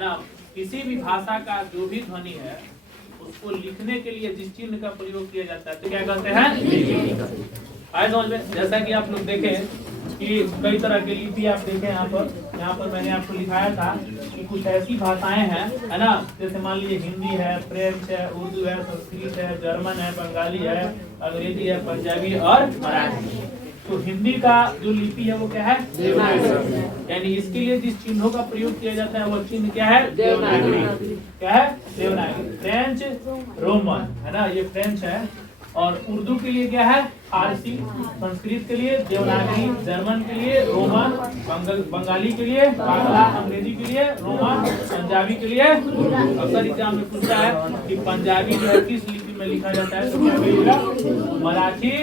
ना, किसी भी भाषा का जो भी ध्वनि है उसको लिखने के लिए जिस चिन्ह का प्रयोग किया जाता है तो क्या कहते हैं? आए समझ में? जैसा कि आप लोग देखें कि कई तरह की लिपि आप देखें यहाँ पर मैंने आपको लिखाया था कि कुछ ऐसी भाषाएं हैं, है ना, जैसे मान लीजिए हिंदी है, फ्रेंच है, उर्दू है, संस्कृत है, जर्मन है, बंगाली है, अंग्रेजी है, पंजाबी और मराठी। तो हिंदी का जो लिपि है वो क्या है? देवनागरी। यानी इसके लिए जिस चिन्हों का प्रयोग किया जाता है वो चिन्ह क्या है? देवनागरी। क्या है? देवनागरी। फ्रेंच रोमन, है ना, ये फ्रेंच है। और उर्दू के लिए क्या है? फारसी। संस्कृत के लिए देवनागरी, जर्मन के लिए रोमन, बंगाली के लिए बांग्ला, अंग्रेजी के लिए रोमन, पंजाबी के लिए अक्सर एग्जाम में पूछता है कि पंजाबी जो है किस लिपि में लिखा जाता है तो क्या मिलेगा? मराठी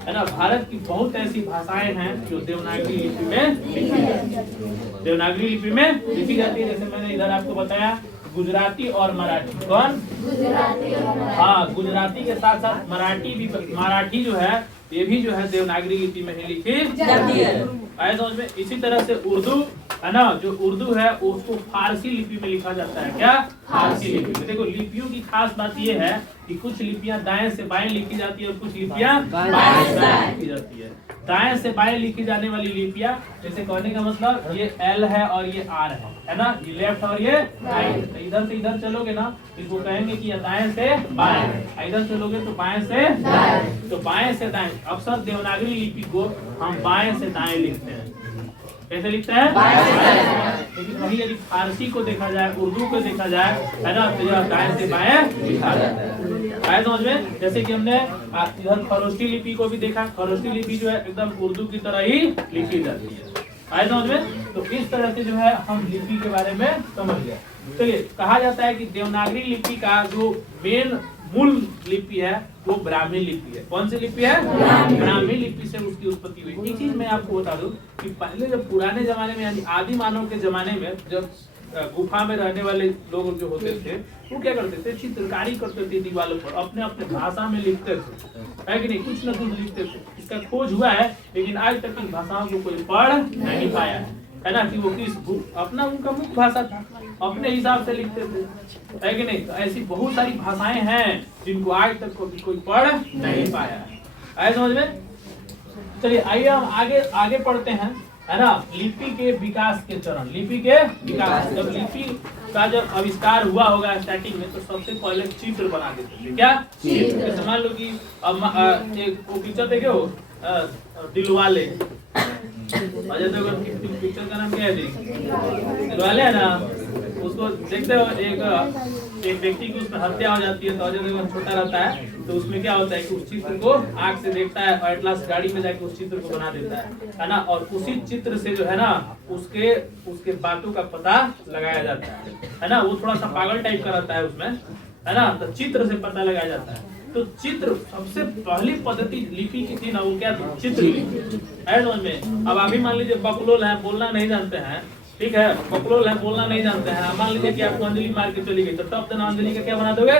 है ना। भारत की बहुत ऐसी भाषाएं हैं जो देवनागरी लिपि में लिखी जाती है। देवनागरी लिपि में लिखी जाती है। जैसे मैंने इधर आपको बताया गुजराती और मराठी। कौन? गुजराती और मराठी। हाँ, गुजराती के साथ साथ मराठी भी, मराठी जो है ये भी जो है देवनागरी लिपि में ही लिखी जाती है। आए समझ में? इसी तरह से उर्दू है ना, जो उर्दू है उसको फारसी लिपि में लिखा जाता है। क्या? फारसी लिपि में। देखो लिपियों की खास बात ये है कि कुछ लिपियां दाएं से बाएं लिखी जाती है और कुछ लिपियां बाएं से दाएं लिखी जाती है। दाएं से बाएं लिखी जाने वाली लिपियां, जैसे कहने का मतलब ये एल है और ये आर है ना, ये लेफ्ट और ये राइट। तो इधर से इधर चलोगे ना, इसको कहेंगे कि ये दाएं से बाएं, इधर चलोगे तो बाएं से दाएं। तो बाएं से दाएं, अक्सर देवनागरी लिपि को हम बाएं से दाएं लिखते हैं। कैसे लिखते हैं? लेकिन वही यदि फारसी को देखा जाए, उर्दू को देखा जाए, है ना, तो यह दाएं से बाएं लिखा जाता है। समझ में? जैसे कि हमने इधर खरोष्टी लिपि को भी देखा। खरोष्टी लिपि जो है एकदम उर्दू की तरह ही लिखी जाती है। समझ में? तो इस तरह से जो है हम लिपि के बारे में समझ गए। चलिए, कहा जाता है कि देवनागरी लिपि का जो मेन मूल लिपि है वो ब्राह्मी लिपि है। कौन सी लिपि है? ब्राह्मी लिपि से उसकी उत्पत्ति हुई। एक चीज मैं आपको बता दूं कि पहले जब पुराने जमाने में यानी आदि मानव के जमाने में जब गुफा में रहने वाले लोग जो होते थे वो क्या करते थे? चित्रकारी करते थे दीवारों पर, अपने अपने भाषा में लिखते थे, है कि नहीं? कुछ न कुछ लिखते थे। इसका खोज हुआ है लेकिन आज तक इन भाषाओं को कोई पढ़ नहीं पाया है ना, कि वो किस अपना उनका मुख्य भाषा था, अपने हिसाब से लिखते थे, है कि नहीं? तो ऐसी बहुत सारी भाषाएं हैं जिनको आज तक कोई पढ़ नहीं पाया है। समझ में? चलिए आइए हम आगे पढ़ते हैं, है ना। लिपि के विकास के चरण। लिपि के विकास, जब लिपि का जब आविष्कार हुआ होगा स्टार्टिंग में तो सबसे पहले चित्र बना देते थे। क्या? चित्र। जैसे मान लो कि एक वो पिक्चर देखे हो दिलवाले, अजय देवगन की पिक्चर का नाम क्या है? दिलवाले है ना। उसको देखते हो, एक व्यक्ति की उसमें हत्या हो जाती है तो अजय देवगन छोटा रहता है तो उसमें क्या होता है कि उस चित्र को आंख से देखता है और एटलास गाड़ी में जाके उस चित्र को बना देता है ना। और उसी चित्र से जो है ना उसके बातों का पता लगाया जाता है ना। वो थोड़ा सा पागल टाइप का रहता है उसमें, है ना, तो चित्र से पता लगाया जाता है। तो चित्र सबसे पहली पद्धति लिपि की थी ना, वो क्या थी? चित्र लिपि है। समझ में? अब अभी मान लीजिए बकलोल है, बोलना नहीं जानते हैं, ठीक है, बकलोल है, बोलना नहीं जानते हैं। मान लीजिए कि आपको अंजलि मार के चली गई तो टॉप देना अंजलि का क्या बना दोगे?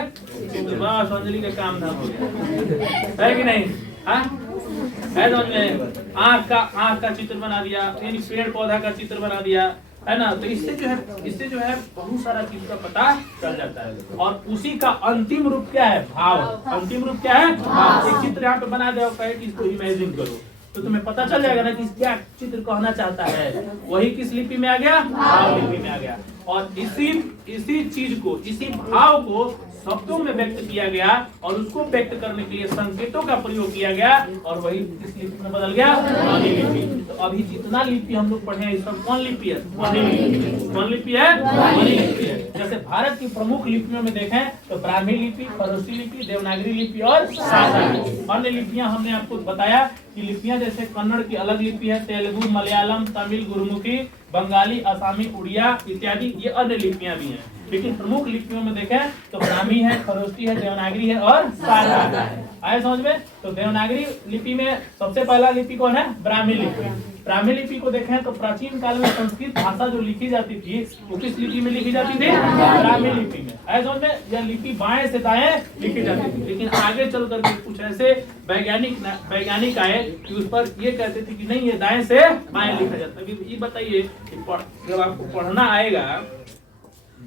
बस अंजलि का काम धाम हो गया, है कि नहीं? हाँ, है। समझ में? आँख का चित्र बना दिया, यानी पेड़ पौधा का चित्र बना दिया, है ना। तो इससे जो है बहुत सारा चीज का पता चल जाता है। और उसी का अंतिम रूप क्या है? भाव। अंतिम रूप क्या है? भाव। एक चित्र यहाँ पे बना दो, कहे कि इसको इमेजिन करो तो तुम्हें पता चल जाएगा ना कि क्या चित्र कहना चाहता है। वही किस लिपि में आ गया? भाव लिपि में आ गया। और इसी चीज को, इसी भाव को शब्दों में व्यक्त किया गया और उसको व्यक्त करने के लिए संकेतों का प्रयोग किया गया और वही किस लिपि में बदल गया? ध्वनि लिपि। तो अभी जितना लिपि हम लोग पढ़े हैं ये सब कौन लिपि है? ध्वनि लिपि। कौन लिपि है? ध्वनि लिपि है। जैसे भारत की प्रमुख लिपियों में देखें तो ब्राह्मी लिपि, खरोष्टी लिपि, देवनागरी लिपि और साझा लिपि। अन्य लिपियां हमने आपको बताया कि लिपियां जैसे कन्नड़ की अलग लिपि है, तेलुगु, मलयालम, तमिल, गुरुमुखी, बंगाली, असमी, उड़िया इत्यादि ये अन्य लिपियां भी हैं। लेकिन प्रमुख लिपियों में देखें तो ब्राह्मी है, खरोष्टी है, देवनागरी है और साझा है। आए समझ में? तो देवनागरी लिपि में सबसे पहला लिपि कौन है? ब्राह्मी लिपि। ब्राह्मी लिपि को देखें तो प्राचीन काल में संस्कृत भाषा जो लिखी जाती थी वो किस लिपि में लिखी जाती थी? ब्राह्मी लिपि में। ऐसा में यह लिपि बाएं से दाएं लिखी जाती थी, लेकिन आगे चल करके कुछ ऐसे वैज्ञानिक आए कि उस पर ये कहते थे कि नहीं, ये दाएं से बाएं लिखा जाता है। ये बताइए कि जब आपको पढ़ना आएगा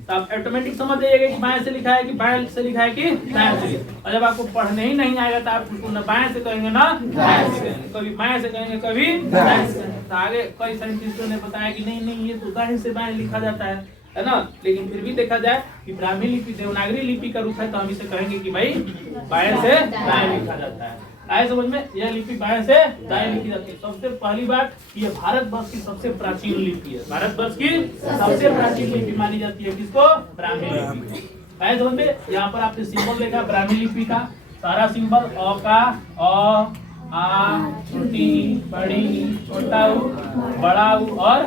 तो आप ऑटोमेटिक समझ जाइएगा कि बाएं से लिखा है कि बाएं से लिखा है कि दाएं से। और जब आपको पढ़ने ही नहीं आएगा तो आप उसको न बाएं से कहेंगे ना दाएं से कहेंगे, कभी बाएं से कहेंगे कभी दाएं से कहेंगे। तो आगे कई साइंटिस्टों ने बताया कि नहीं नहीं, ये तो दाएं से बाएं लिखा जाता है ना। लेकिन फिर भी देखा जाए कि ब्राह्मी लिपि देवनागरी लिपि का रूप है, तो हम इसे कहेंगे कि भाई बाएं से दाएं लिखा जाता है। आए समझ में, यह लिपि बाएं से दाएं लिखी जाती है। सबसे पहली बात, ये भारतवर्ष की सबसे प्राचीन लिपि है। भारतवर्ष की सबसे प्राचीन लिपि मानी जाती है किसको? ब्राह्मी लिपि। आए समझ में, यहाँ पर आपने सिंबल देखा ब्राह्मी लिपि का, सारा सिंबल अ का अ, आ, छोटी, बड़ी, छोटा उ, बड़ा उ और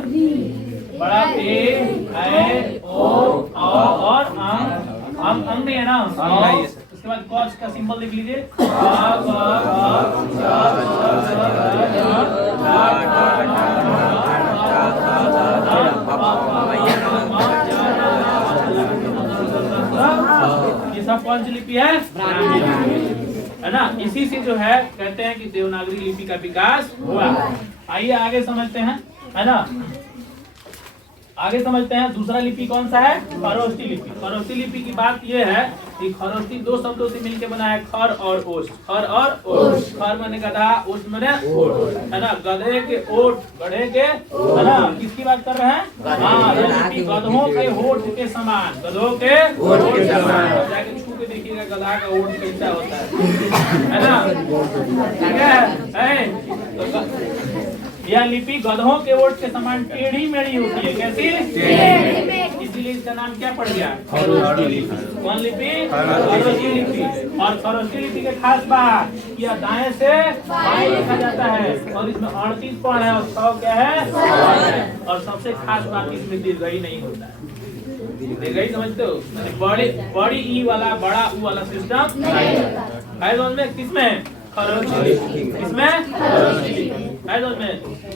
बड़ा ए, ओ, और अंग नहीं है ना, उसके बाद कॉस का सिंबल देख लीजिए, ये सब कौन सी लिपि है ना। इसी से जो है कहते हैं कि देवनागरी लिपि का विकास हुआ। आइए आगे समझते हैं, है ना। आगे समझते हैं दूसरा लिपि कौन सा है? खरोष्ठी लिपि। खरोष्ठी लिपि की बात यह है कि खरोष्ठी दो शब्दों से मिलकर बना है, खर और ओष्ठ। खर और ओष्ठ, खर माने गधा, ओष्ठ माने ओट, है ना। गधे के ओठ, गधे के, है ना। किसकी बात कर रहे हैं? हाँ, यह लिपि गधों के होठ के समान, गधों के होठ के समान। जाके छू के देखिएगा गधा का ओठ कैसा होता है ना। ठीक है, यह लिपि गधों के ओठ के समान टेढ़ी मेढ़ी होती है। कैसी? इसीलिए इसका नाम क्या पड़ गया? खरोष्ठी लिपि। कौन लिपि? खरोष्ठी लिपि। और खरोष्ठी लिपि के खास बात, यह दाएं से बाएं लिखा जाता है और इसमें 38 पढ़ है और 100 क्या है? और सबसे खास बात, इसमें दीर्घई नहीं होता है। दीर्घई समझते हो? बड़ी ई वाला, बड़ा ऊ वाला सिस्टम नहीं होता है। किसमें? इसमें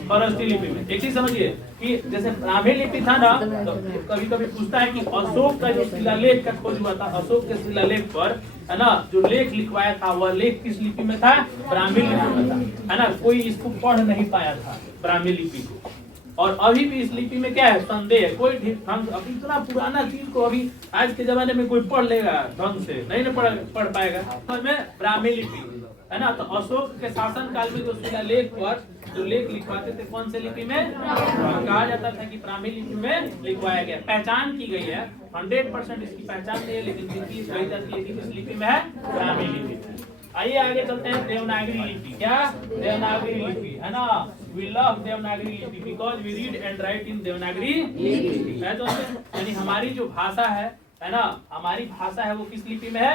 खरोष्ठी लिपि में एक चीज समझिए कि जैसे ब्राह्मी लिपि था ना, तो कभी कभी पूछता है कि अशोक का जो शिलालेख का खोज हुआ था, अशोक के शिलालेख पर, है ना, जो लेख लिखवाया था वह लेख किस लिपि में था? ब्राह्मी लिपि में था, है ना। कोई इसको पढ़ नहीं पाया था ब्राह्मी लिपि को। और अभी भी इस लिपि में क्या है? संदेह है। कोई ढंग, अभी इतना पुराना चीज को अभी आज के जमाने में कोई पढ़ लेगा ढंग से? नहीं ना पढ़ पाएगा। तो में ब्राह्मी लिपि, है ना। तो अशोक के शासन काल में जो शिलालेख पर जो लेख लिखवाते थे, कौन से लिपि में? कहा जाता था कि ब्राह्मी लिपि में लिखवाया गया। पहचान की गई है, 100% इसकी पहचान नहीं है, लेकिन जिसकी कही जाती है कि किस लिपि में है? ब्राह्मी लिपि में। आइए आगे चलते हैं, देवनागरी लिपि। क्या? देवनागरी लिपि, है ना। We love देवनागरी लिपि because we read and write in Devanagari लिपि। यानी हमारी जो भाषा है ना, हमारी भाषा है वो किस लिपि में है?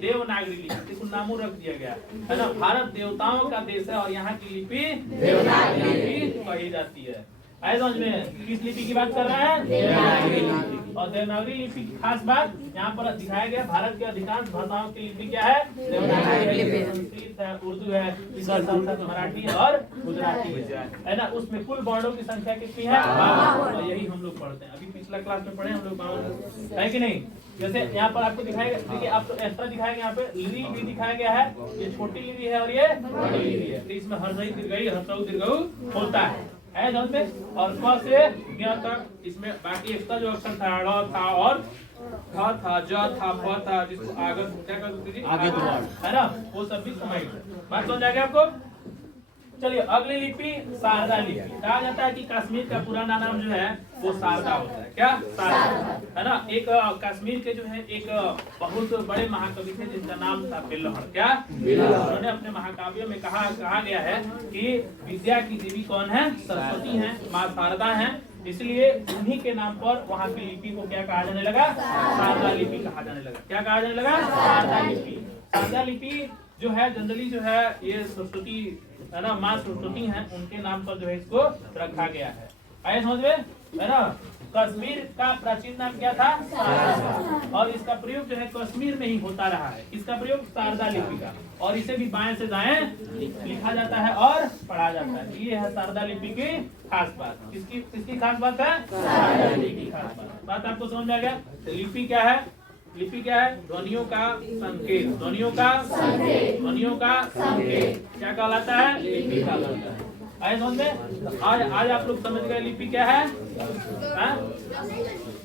देवनागरी लिपि। देखो नामों रख दिया गया, है ना। भारत देवताओं का देश है और यहाँ की लिपि देवनागरी लिपि कही जाती है। आए समझ में, किस लिपि की बात कर रहे हैं? देवनागरी लिपि। और देवनागरी लिपि की खास बात यहाँ पर दिखाया गया, भारत के अधिकांश भाषाओं की लिपि क्या है? देवनागरी लिपि। संस्कृत है, उर्दू है, मराठी और गुजराती है ना। उसमें कुल वर्णों की संख्या कितनी है? 52। यही हम लोग पढ़ते हैं, अभी पिछला क्लास में पढ़े हम लोग 52, है कि नहीं। जैसे यहाँ पर आपको दिखाएगा, देखिए आपको एक्स्ट्रा दिखाएगा, यहाँ पे लिपि भी दिखाया गया है। ये छोटी लिपि है और ये बड़ी लिपि है। तो इसमें हर्षई दीर्घई, हर्षऊ दीर्घऊ होता है समझ में। और क से ज्ञ तक इसमें बाकी एक्स्ट्रा जो अक्षर था, ड़ था और थ था, ज था, फ था, जिसको आगत क्या करते थे? आगत, है ना। वो सब भी समाहित। बात समझ आ गया आपको? चलिए अगली लिपि शारदा लिपि। कहा जाता है कि कश्मीर का पुराना नाम जो है वो शारदा होता है। क्या? शारदा, है ना। एक कश्मीर के जो है एक बहुत बड़े महाकवि थे जिनका नाम था बिल्हड़। क्या? उन्होंने अपने महाकाव्यों में कहा गया है कि विद्या की देवी कौन है? सरस्वती है, माँ शारदा है। इसलिए उन्हीं के नाम पर वहाँ की लिपि को क्या कहा जाने लगा? शारदा लिपि कहा जाने लगा। क्या कहा जाने लगा? शारदा लिपि। शारदा लिपि जो है जनरली जो है ये सरस्वती, है ना, माँ सरस्वती हैं, उनके नाम पर जो है इसको रखा गया है। आइए समझ में, है ना। कश्मीर का प्राचीन नाम क्या था? शारदा। और इसका प्रयोग जो है कश्मीर में ही होता रहा है। इसका प्रयोग शारदा लिपि का, और इसे भी बाएं से दाएं लिखा जाता है और पढ़ा जाता है। ये है शारदा लिपि की खास बात। किसकी खास बात है? शारदा लिपि की खास बात आपको समझ आ गया? तो लिपि क्या है? लिपि क्या है? ध्वनियों का संकेत। ध्वनियों का संकेत। ध्वनियों का संकेत क्या कहलाता है? लिपि कहलाता है। आए समझ में? आज आप लोग समझ गए लिपि क्या है?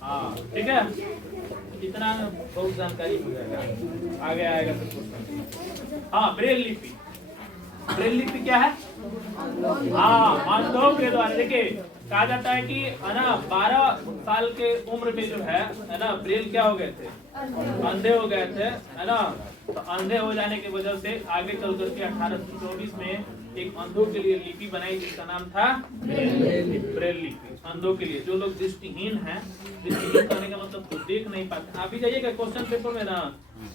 हाँ ठीक है, इतना बहुत जानकारी हो जाएगा, आगे आएगा तो। हाँ, ब्रेल लिपि। ब्रेल लिपि क्या है? हाँ, अंधों के द्वारा। देखिए कहा जाता है कि है ना 12 साल के उम्र में जो है ना ब्रेल क्या हो गए थे? अंधे हो गए थे, है ना। तो अंधे हो जाने की वजह से आगे चल करके 1824 में एक अंधों के लिए लिपि बनाई जिसका नाम था ब्रेल लिपि। अंधों के लिए, जो लोग दृष्टिहीन हैं, दृष्टिहीन करने का मतलब तो देख नहीं पाते। आप भी जाइएगा क्वेश्चन पेपर में ना,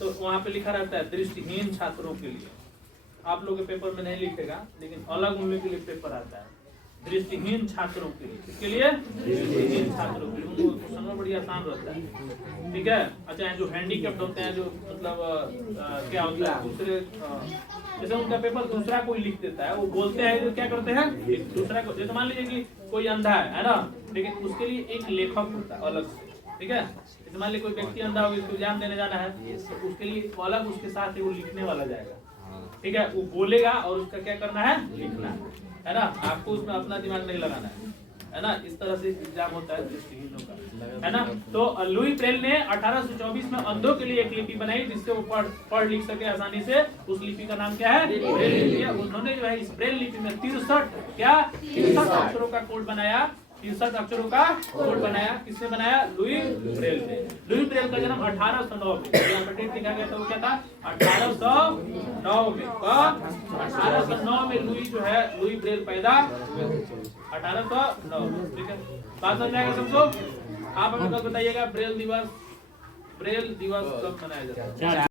तो वहाँ पे लिखा रहता है दृष्टिहीन छात्रों के लिए। आप लोग के पेपर में नहीं लिखेगा, लेकिन अलग उन लोगों के लिए पेपर आता है दृष्टिहीन छात्रों के लिए। किसके लिए? दृष्टिहीन छात्रों के लिए। उनको क्वेश्चन बड़ी आसान रहता है, ठीक है। अच्छा, जो हैंडीकैप्ड होते हैं, जो मतलब क्या होता है, दूसरे जैसे उनका पेपर दूसरा कोई लिख देता है, वो बोलते हैं तो क्या करते हैं दूसरा को। जैसे मान लीजिए कि कोई अंधा है ना, लेकिन उसके लिए एक लेखक होता है अलग से, ठीक है। जैसे मान लीजिए कोई व्यक्ति अंधा होगा, इसको एग्जाम देने जाना है, तो उसके लिए अलग उसके साथ वो लिखने वाला जाएगा, ठीक है। वो बोलेगा और उसका क्या करना है? लिखना है ना। आपको उसमें अपना दिमाग नहीं लगाना है ना। इस तरह से एग्जाम होता है दृष्टिहीनों का, है ना। तो लुई ब्रेल ने 1824 में अंधों के लिए एक लिपि बनाई जिससे वो पढ़ लिख सके आसानी से। उस लिपि का नाम क्या है? ब्रेल लिपि। उन्होंने जो है इस ब्रेल लिपि में 63 अक्षरों का कोड बनाया। 63 अक्षरों का कोड बनाया। किसने बनाया? लुई ब्रेल ने। लुई ब्रेल का जन्म 1809 में, यहाँ पर डेट लिखा गया था, वो क्या था? 1809 में। 1809 में लुई जो है, लुई ब्रेल पैदा 1809, ठीक है। बात समझ आएगा सबको? आप हमें कल बताइएगा ब्रेल दिवस कब मनाया जाता है?